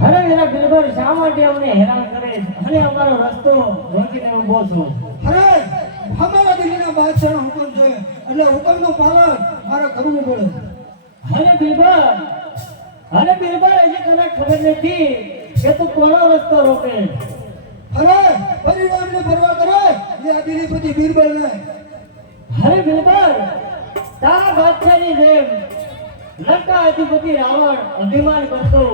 હરે એના બિલબર શા માટે અમને હેરાન કરે અને અમારો રસ્તો રોકીને ઊભો છું? અરે અમારા દિલ્હીના બાદશાહનો હુકમ છે એટલે હુકમનું પાલન મારે કરવું પડે. હરે બિલબર હજી તને ખબર નથી કે તું કોનો રસ્તો રોકે? અરે પરિવારને પરવા કરે એ આ દિલીપતિ બીરબલ ને. હરે બિલબર તારા બાદશાહની જેમ લંકા અધિપતિ રાવણ અભિમાન કરતો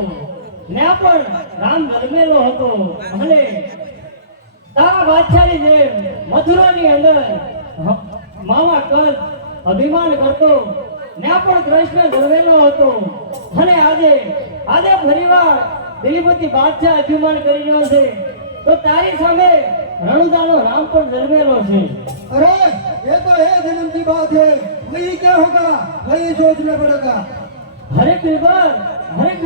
ત્યાં પણ રામ જન્મેલો હતો અને તારા બાદશાહની જેમ મથુરાની અંદર મામા કંસ અભિમાન કરતો ત્યાં પણ કૃષ્ણ જન્મેલો હતો અને આજે ફરીવાર દિલીપતિ બાદશાહ અભિમાન કરી રહ્યો છે તો તારી સામે રણુદાનો રામ પણ જન્મેલો છે. अरे ये तो है जन्म की बात है, वही क्या होगा वही सोचना पड़ेगा. हरे बिलबर हજી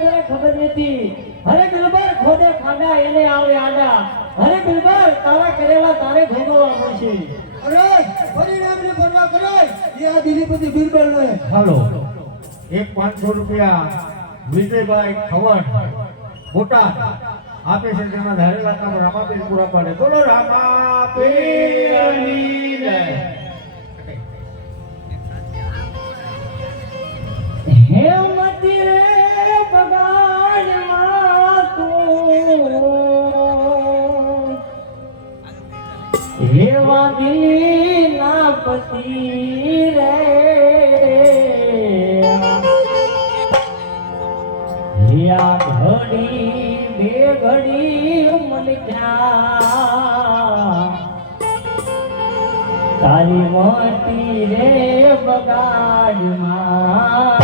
તને ખબર નથી. હરે બિલબર ખોદે ખાડા એને આવે આડા. હરે બિલબર તારા કરેલા તારે ભોગવવા પડશે. अरे परिणामની પરવા કરે એ આ દિલીપતિ બીરબલ ને. હાલો એક 500 રૂપિયા વિજયભાઈ ખવડ બોટાદ આપે છે તેમાં ધારેલા કામ રામાપીર પૂરા પાડે. બોલો રામાપીરની જય. હે મતી રે બગાડમાં તું એવા દિલના પતિ રે યા ઘડી બે ઘડી મન ક્યાં તારી મોતી રે બગાડમાં